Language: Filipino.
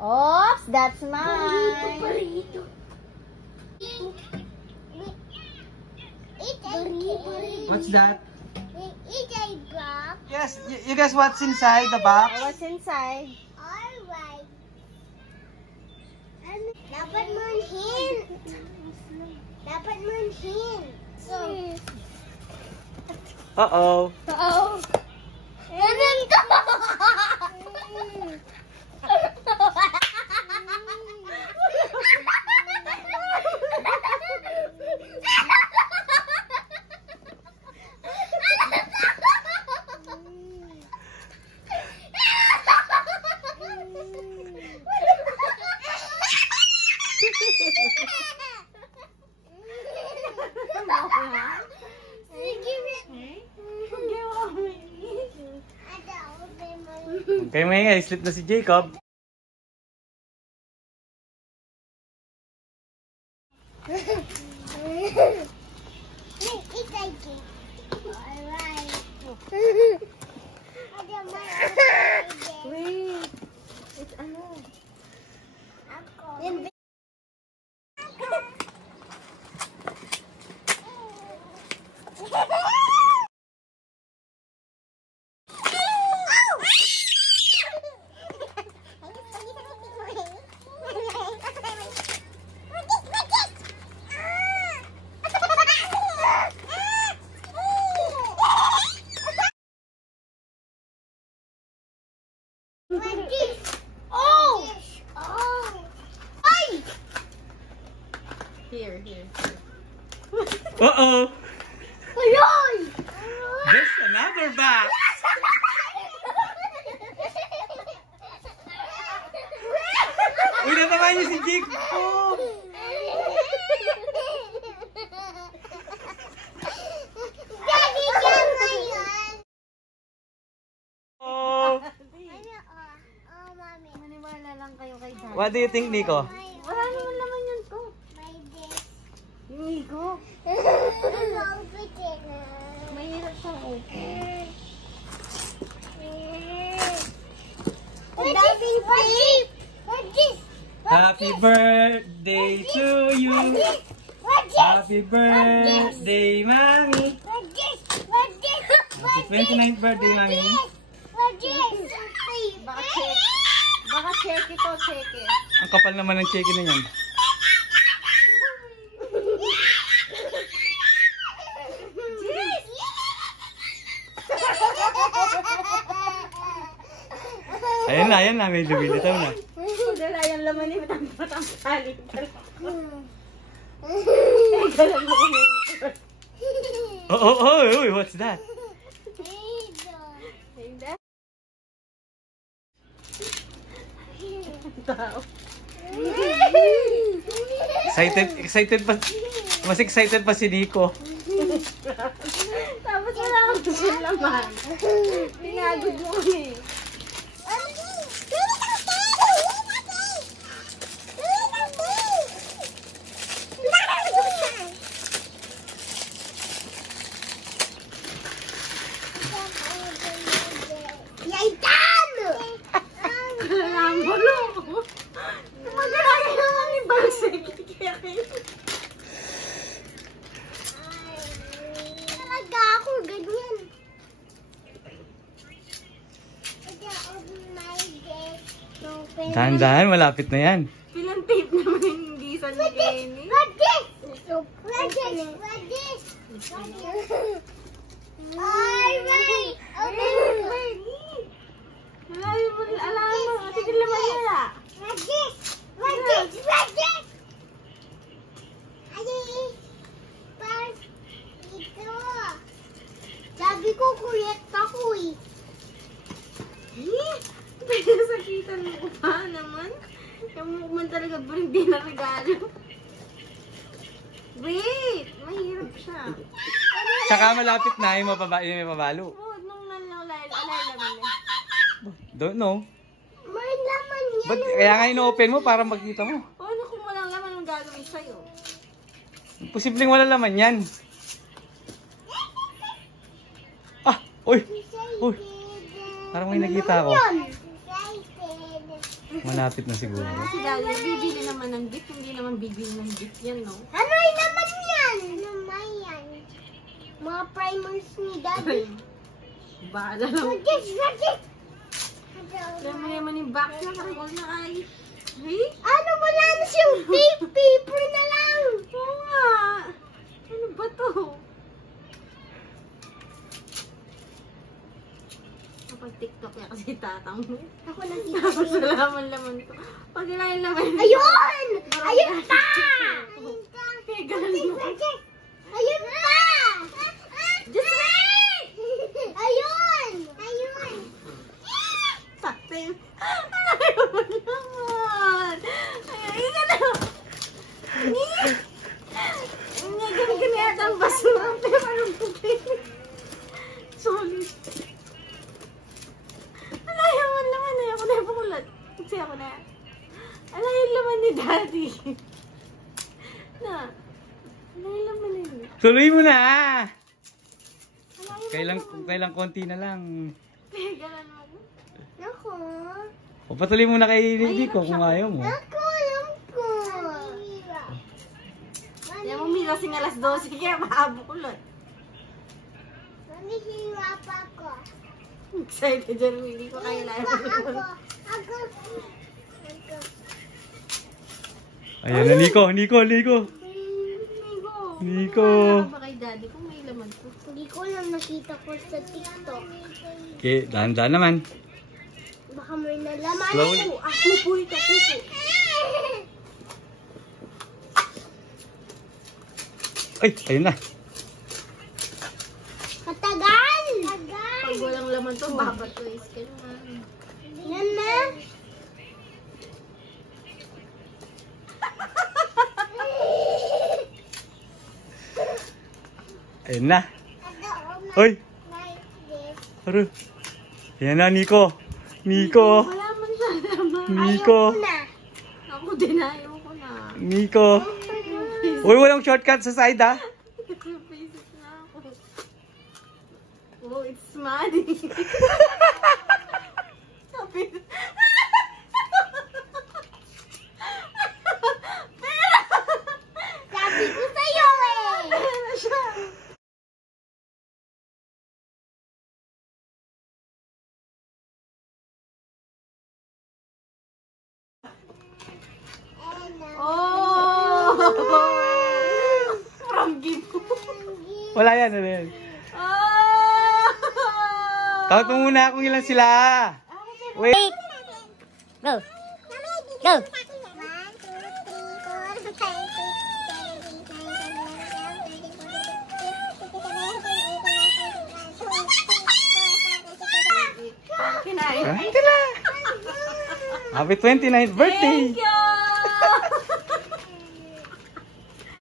Oops, that's mine. What's that? It's a box. Yes, you guess what's inside the box? What's inside? Alright. Dapat mo ang hint. Dapat mo ang hint. So, Uh-oh. Oh. ganun ka! Okay, may sleep na si Jacob. It's a gift. Alright. Wait. It's ano? Ako. Here. Uh-oh. Ayoy! Just another box. Uy, natamaan niyo si Jacob. Daddy, tama yan. Oh. Oh, mami. Maniwala lang kayo kay Dad. What do you think, Nico? Wala naman naman yun to. My dish. Nico. Open it. Mahirap siyang open. What's this? What's this? Happy birthday to you. What's this? Happy birthday, Mommy. What's this? What's this? Happy 29th birthday, Mommy. What's this? Baka check ito, check it. Ang kapal naman ng check-in na yan. Ayan na, medyo bilitaw na. Dala yung laman ni matang-tali. Oh, what's that? Excited pa. Mas excited pa si Nico. Tapos wala akong laman. Pinagod mo kami. Dahan-dahan, malapit na yan. Pilang tape naman hindi sa ni Kenny. Alright. Malayo mo, alam mo. Sige naman nila. Sabi ko, kuyat ka, kuy. Pinasakitan mo pa naman. Yung mukman talaga ba hindi na regalo? Wait! Mahirap siya. Saka malapit na yung may pabalo. Oh, nung nalalay naman eh. Don't know. May laman yan. But, kaya nga ino-open mo para makita mo. Oh, ano kung walang laman ang gagawin sa'yo? Posibleng wala laman yan. Uy! Parang may nakita ako. Malapit na siguro. Si Daddy, bibili naman ng gift. Hindi naman bibili ng gift yan, no? Ano yun naman yan? Ano naman yan? Mga primers ni Daddy. Bahala lang. Gadget! Alam mo naman yung box na karagol na ay. Hey? Ano, wala na siyang tape, paper na lang. Oo nga. Ano ba to? Kapag TikTok na kasi tatang mo. Ako nakita ko Tapos yun. wala man laman to. Pag ilayin laman. Ayun! Ayun pa! Eh, ganun mo. Ayun pa! Just wait! Ayun! Ayun! Sakto. Ayaw mo naman. Ayaw ka na. Ganyan yata ang basura. Pero parang puti. Solid. Ayaw mo naman. Ayaw ko na yung pakulat. Kasi ako na. Ano yung laman ni Daddy? Na. Ano yung laman ni? Tuloy mo na! Ano Kailang konti na lang. Galan mo. Ako. O patuloy mo na kay Nico kung ayaw mo. Ako, alam ko. Yan mo mira sing alas 12 kaya maabukulot. Mamihira pa ako. Excited dyan, hindi ko kaya Ako. Ako. Ayan na, Nico. Nico. Nico. Wala ka ba kay Daddy kung may laman ko? Hindi ko lang nakita ko sa TikTok. Okay, dahan-dahan naman. Baka may nalaman. Slowly. Ako po ito, pupo. Ay, ayun na. Matagal! Pag walang laman to, babat ko is. Kailangan. Yan na. Ayun na. Hoy! Aro. Ayan na, Nico. Nico. Wala man siya laman. Nico. Na. Ako din, ayaw ko na. Nico. Uy, walang shortcut sa side, ha? Nag-faces na ako. Oh, it's money. Sabi. Sabi ko sa'yo eh. Pera siya. Oh! From gift. Wala yan, ano yan. Oh! Count mo muna kung ilan sila. Wait. Go. Go. 29. Happy 29th birthday! Thank you!